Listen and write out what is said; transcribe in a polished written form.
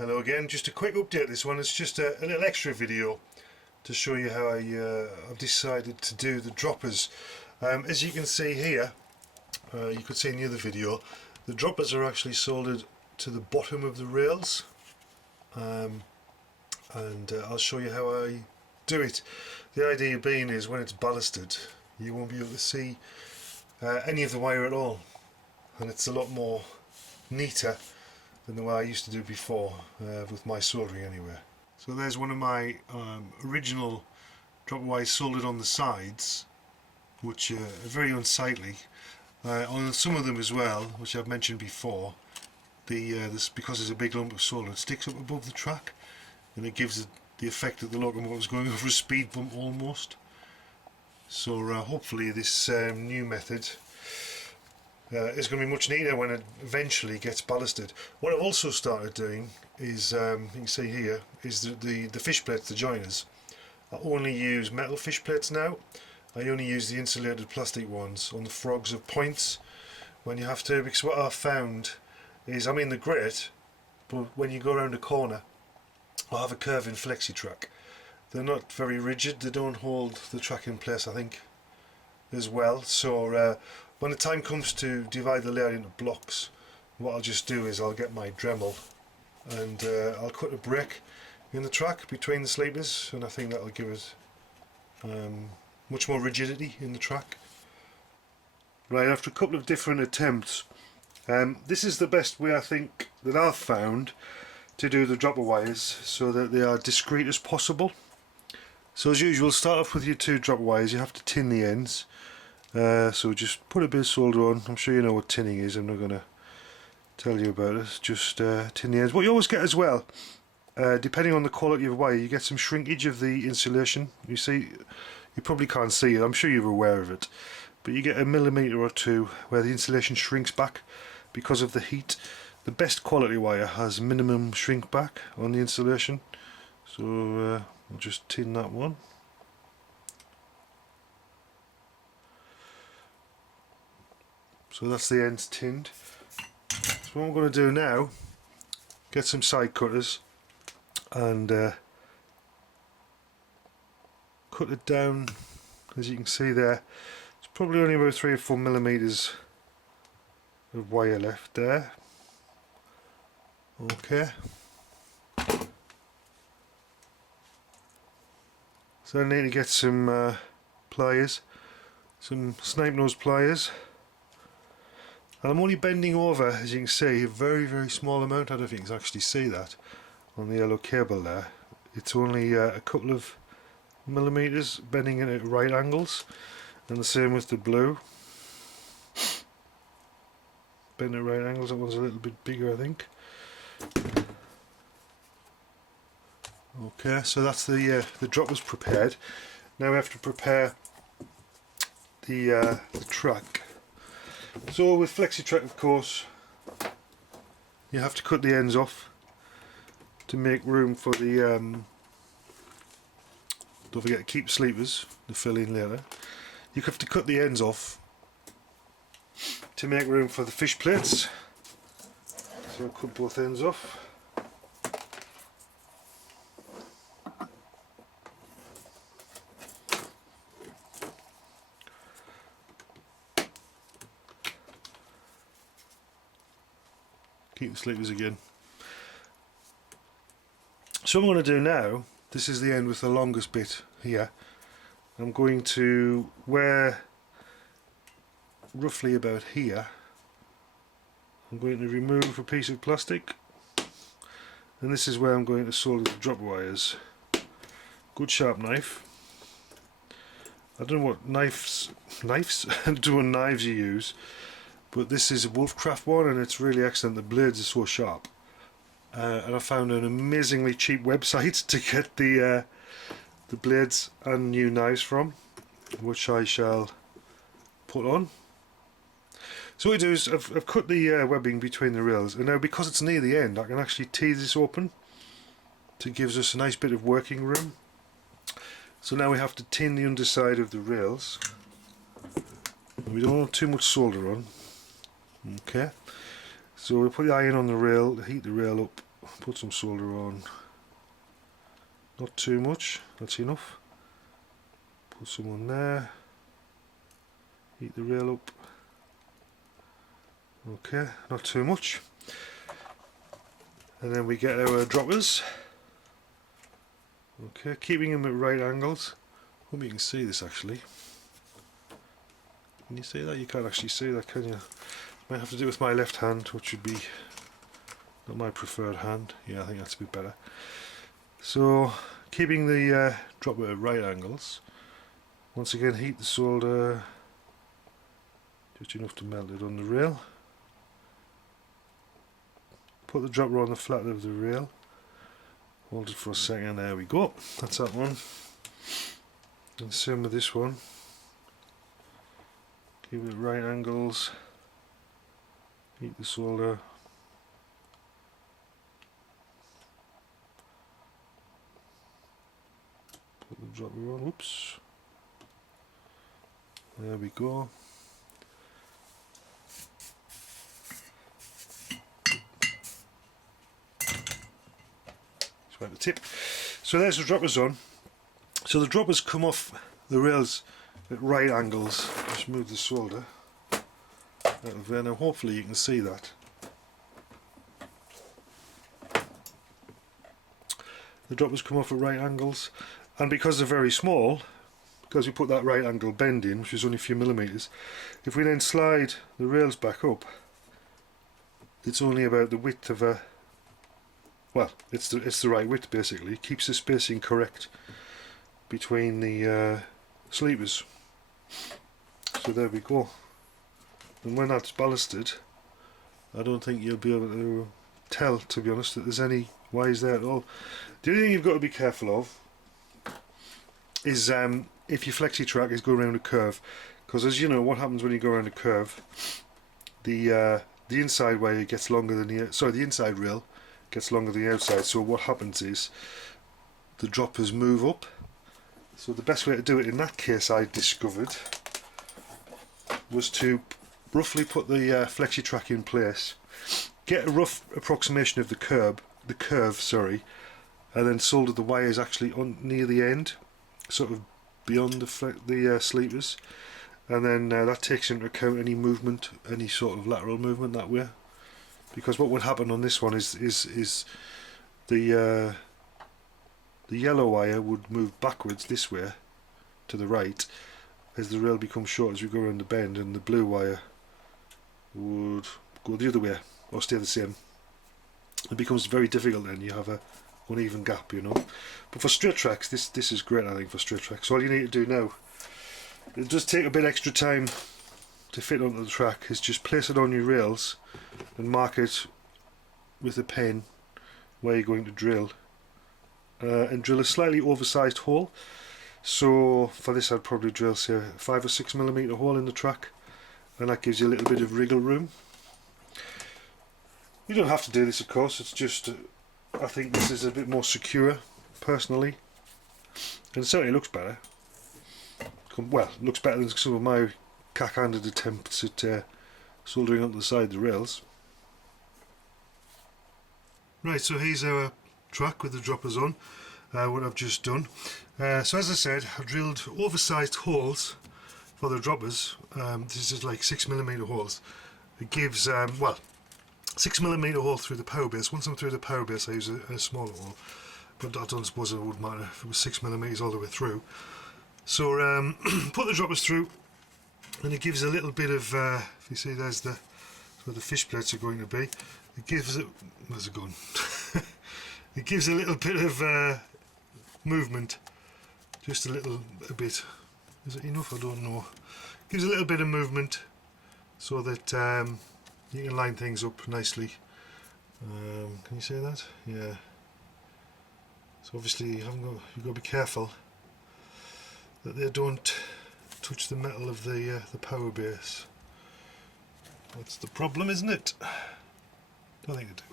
Hello again, just a quick update. This one is just a little extra video to show you how I've decided to do the droppers. As you can see here, you could see in the other video, the droppers are actually soldered to the bottom of the rails, and I'll show you how I do it. The idea being is when it's ballasted you won't be able to see any of the wire at all, and it's a lot more neater than the way I used to do before with my soldering anyway. So there's one of my original dropper wires soldered on the sides, which are very unsightly. On some of them as well, which I've mentioned before, this, because there's a big lump of solder, it sticks up above the track and it gives it the effect that the locomotive's going over a speed bump almost. So hopefully this new method is going to be much neater when it eventually gets ballasted. What I've also started doing is, you can see here, is the fish plates, the joiners. I only use metal fish plates now. I only use the insulated plastic ones on the frogs of points when you have to, because what I've found is, I'm in the grate, but when you go around a corner I have a curving flexi track. They're not very rigid, they don't hold the track in place, I think, as well. So when the time comes to divide the layout into blocks, what I'll just do is I'll get my Dremel and I'll cut a break in the track between the sleepers, and I think that'll give it much more rigidity in the track. Right, after a couple of different attempts, this is the best way I think that I've found to do the dropper wires so that they are discreet as possible. So as usual, start off with your two dropper wires. You have to tin the ends. So just put a bit of solder on. I'm sure you know what tinning is, I'm not going to tell you about it. Just tin the ends. What you always get as well, depending on the quality of wire, you get some shrinkage of the insulation. You see, you probably can't see it, I'm sure you're aware of it, but you get a millimetre or two where the insulation shrinks back because of the heat. The best quality wire has minimum shrink back on the insulation, so I'll just tin that one. So that's the ends tinned. So what I'm going to do now, get some side cutters and cut it down. As you can see there, it's probably only about 3 or 4 millimeters of wire left there. Okay. So I need to get some pliers, some snipe nose pliers. And I'm only bending over, as you can see, a very small amount. I don't think you can actually see that on the yellow cable there. It's only a couple of millimeters, bending it at right angles, and the same with the blue. Bend at right angles, that one's a little bit bigger I think. Okay, so that's the droppers prepared. Now we have to prepare the track. So with flexi track, of course, you have to cut the ends off to make room for the don't forget to keep sleepers to fill in later. You have to cut the ends off to make room for the fish plates. So I'll cut both ends off. Keep the sleepers again. So what I'm going to do now, this is the end with the longest bit here. I'm going to, where roughly about here, I'm going to remove a piece of plastic, and this is where I'm going to solder the dropper wires. Good sharp knife. I don't know what knives I don't know what knives you use, but this is a Wolfcraft one and it's really excellent. The blades are so sharp, and I found an amazingly cheap website to get the blades and new knives from, which I shall put on. So what I do is I've cut the webbing between the rails, and now because it's near the end I can actually tease this open to give us a nice bit of working room. So now we have to tin the underside of the rails. We don't want too much solder on. Okay, so we put the iron on the rail, heat the rail up, put some solder on, not too much, that's enough. Put some on there, heat the rail up, okay, not too much. And then we get our droppers, okay, keeping them at right angles. Hope you can see this actually. Can you see that? You can't actually see that, can you? Might have to do it with my left hand, which would be not my preferred hand. Yeah, I think that's a bit better. So, keeping the dropper at right angles. Once again, heat the solder just enough to melt it on the rail. Put the dropper on the flat of the rail. Hold it for a second. There we go. That's that one. And same with this one. Keep it at right angles. Heat the solder. Put the dropper on. Whoops. There we go. Just went the tip. So there's the droppers on. So the droppers come off the rails at right angles. Just move the solder out of there. Now hopefully you can see that. The droppers come off at right angles, and because they're very small, because we put that right angle bend in, which is only a few millimetres, if we then slide the rails back up, it's only about the width of a, well, it's the right width basically. It keeps the spacing correct between the sleepers. So there we go. And when that's ballasted, I don't think you'll be able to tell, to be honest, that there's any wires there at all. The only thing you've got to be careful of is if your flexi track is going around a curve, because as you know, what happens when you go around a curve, the inside wire gets longer than the inside rail gets longer than the outside. So what happens is the droppers move up. So the best way to do it in that case, I discovered, was to roughly put the flexi track in place, get a rough approximation of the curve, sorry, and then solder the wires actually on near the end, sort of beyond the sleepers, and then that takes into account any movement, any sort of lateral movement that way. Because what would happen on this one is the yellow wire would move backwards this way to the right as the rail becomes short as we go around the bend, and the blue wire would go the other way or stay the same. It becomes very difficult then, you have a uneven gap, you know. But for straight tracks, this is great, I think, for straight tracks. So all you need to do now, it does take a bit extra time to fit onto the track, is just place it on your rails and mark it with a pen where you're going to drill, and drill a slightly oversized hole. So for this I'd probably drill, say, a 5 or 6 millimeter hole in the track, and that gives you a little bit of wriggle room. You don't have to do this, of course, it's just I think this is a bit more secure personally, and it certainly looks better. Well, looks better than some of my cack-handed attempts at soldering onto the side of the rails. Right, so here's our track with the droppers on, what I've just done. So as I said, I've drilled oversized holes for the droppers. This is like 6 millimeter holes. It gives, well, 6 millimeter hole through the power base. Once I'm through the power base, I use a smaller hole, but I don't suppose it would matter if it was 6 millimeters all the way through. So put the droppers through, and it gives a little bit of, if you see, there's where the fish plates are going to be. It gives it, where's it gone? It gives a little bit of movement, just a bit. Is it enough? I don't know. It gives a little bit of movement so that you can line things up nicely. Can you see that? Yeah. So obviously you've got to be careful that they don't touch the metal of the power base. That's the problem, isn't it? Don't think they do.